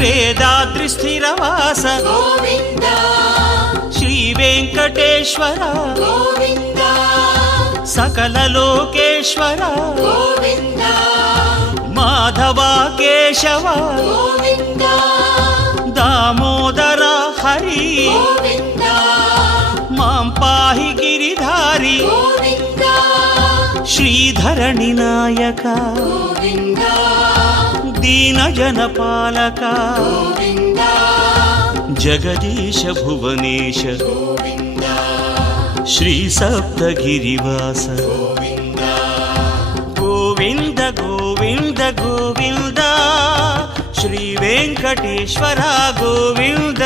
వేదాద్రి స్థిరవాస గోవింద శ్రీ వెంకటేశ్వర గోవింద సకల లోకేశ్వర గోవింద మాధవ కేశవ గోవింద దామోదర హరి గోవింద మాం పాహి గిరిధారి గోవింద శ్రీధరణి నాయక గోవింద దీనజన పాలక గోవింద జగదీశ భువనేశ గోవింద శ్రీ సప్తగిరివాస గోవింద గోవింద గోవింద గోవింద శ్రీ వెంకటేశ్వర గోవింద